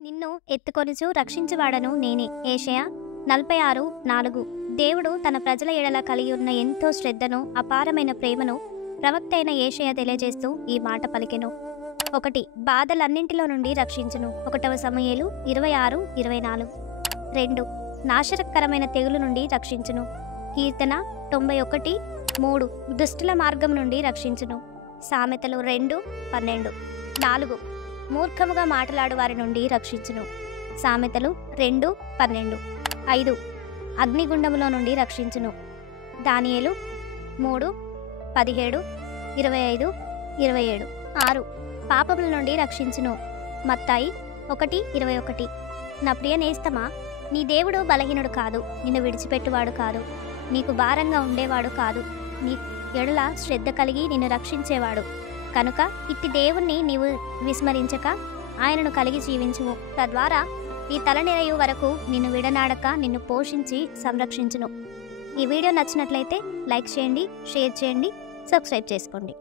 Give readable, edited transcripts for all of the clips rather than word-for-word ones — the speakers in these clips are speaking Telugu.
నిన్ను ఎత్తుకొనుచు రక్షించువాడను నేనే. యెషయా 46:4. దేవుడు తన ప్రజల ఎడల కలిగి ఉన్న ఎంతో శ్రద్ధను, అపారమైన ప్రేమను ప్రవక్త అయిన యెషయా తెలియజేస్తూ ఈ మాట పలికెను. 1. బాధలన్నింటిలో నుండి రక్షించును. 1 సమూయేలు 26:24. 2. నాశనకరమైన తెగులు నుండి రక్షించును. కీర్తన 91:3. దుష్టుల మార్గం నుండి రక్షించును. సామెతలు 2:12. 4. మూర్ఖముగా మాట్లాడు వారి నుండి రక్షించును. సామెతలు 2:12. 5. అగ్నిగుండములో నుండి రక్షించును. దానియేలు 3:17, 25, 27. 6. పాపముల నుండి రక్షించును. మత్తాయి 1:21. నా ప్రియ నేస్తమా, నీ దేవుడు బలహీనుడు కాదు, నిన్ను విడిచిపెట్టువాడు కాదు, నీకు భారంగా ఉండేవాడు కాదు, నీ ఎడల శ్రద్ధ కలిగి నిన్ను రక్షించేవాడు కనుక ఇట్టి దేవుణ్ణి నీవు విస్మరించక ఆయనను కలిగి జీవించుము. తద్వారా ఈ తలనిరయు వరకు నిన్ను విడనాడక నిన్ను పోషించి సంరక్షించును. ఈ వీడియో నచ్చినట్లయితే లైక్ చేయండి, షేర్ చేయండి, సబ్స్క్రైబ్ చేసుకోండి.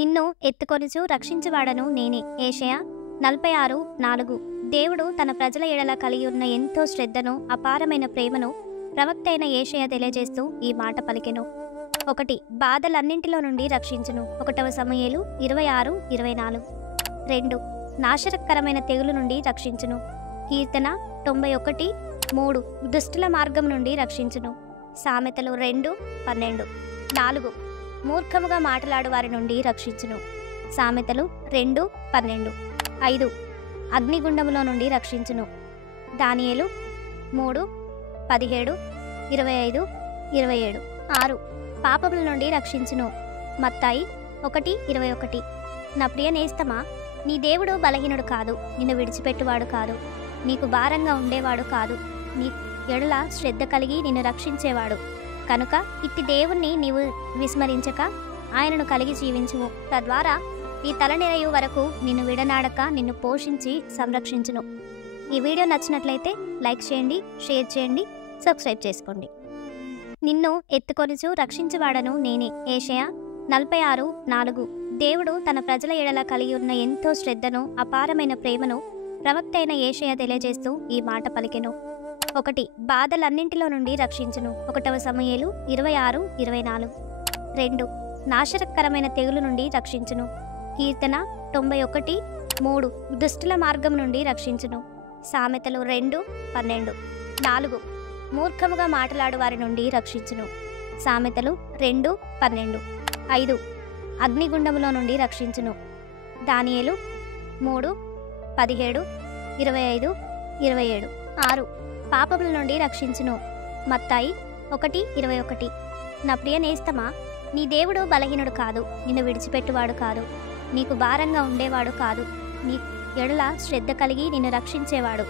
నిన్ను ఎత్తుకొనుచు రక్షించువాడను నేనే. యెషయా 46:4. దేవుడు తన ప్రజల ఎడల కలిగి ఉన్న ఎంతో శ్రద్ధను, అపారమైన ప్రేమను ప్రవక్త అయిన యెషయా తెలియజేస్తూ ఈ మాట పలికెను. 1. బాధలన్నింటిలో నుండి రక్షించును. 1 సమూయేలు 26:24. 2. నాశనకరమైన తెగులు నుండి రక్షించును. కీర్తన 91:3. దుష్టుల మార్గం నుండి రక్షించును. సామెతలు 2:12. 4. మూర్ఖముగా మాట్లాడు వారి నుండి రక్షించును. సామెతలు 2:12. 5. అగ్నిగుండములో నుండి రక్షించును. దానియేలు 3:17, 25, 27. 6. పాపముల నుండి రక్షించును. మత్తాయి 1:21. నా ప్రియ నేస్తమా, నీ దేవుడు బలహీనుడు కాదు, నిన్ను విడిచిపెట్టువాడు కాదు, నీకు భారంగా ఉండేవాడు కాదు, నీ ఎడల శ్రద్ధ కలిగి నిన్ను రక్షించేవాడు కనుక ఇట్టి దేవుణ్ణి నీవు విస్మరించక ఆయనను కలిగి జీవించుము. తద్వారా ఈ తలనిరయు వరకు నిన్ను విడనాడక నిన్ను పోషించి సంరక్షించును. ఈ వీడియో నచ్చినట్లయితే లైక్ చేయండి, షేర్ చేయండి, సబ్స్క్రైబ్ చేసుకోండి. నిన్ను ఎత్తుకొనుచు రక్షించువాడను నేనే. యెషయా 46:4. దేవుడు తన ప్రజల ఎడల కలిగి ఉన్న ఎంతో శ్రద్ధను, అపారమైన ప్రేమను ప్రవక్త అయిన యెషయా తెలియజేస్తూ ఈ మాట పలికెను. 1. బాధలన్నింటిలో నుండి రక్షించును. 1 సమూయేలు 26:24. 2. నాశనకరమైన తెగులు నుండి రక్షించును. కీర్తన 91:3. దుష్టుల మార్గం నుండి రక్షించును. సామెతలు 2:12. 4. మూర్ఖముగా మాట్లాడు వారి నుండి రక్షించును. సామెతలు 2:12. 5. అగ్నిగుండములో నుండి రక్షించును. దానియేలు 3:17, 25, 27. 6. పాపముల నుండి రక్షించును. మత్తాయి 1:21. నా ప్రియ నేస్తమా, నీ దేవుడు బలహీనుడు కాదు, నిన్ను విడిచిపెట్టువాడు కాదు, నీకు భారంగా ఉండేవాడు కాదు, నీ ఎడల శ్రద్ధ కలిగి నిన్ను రక్షించేవాడు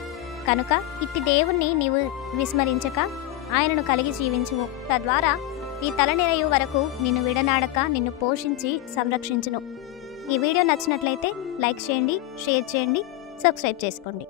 కనుక ఇట్టి దేవుణ్ణి నీవు విస్మరించక ఆయనను కలిగి జీవించుము. తద్వారా ఈ తలనిరయు వరకు నిన్ను విడనాడక నిన్ను పోషించి సంరక్షించును. ఈ వీడియో నచ్చినట్లయితే లైక్ చేయండి, షేర్ చేయండి, సబ్స్క్రైబ్ చేసుకోండి.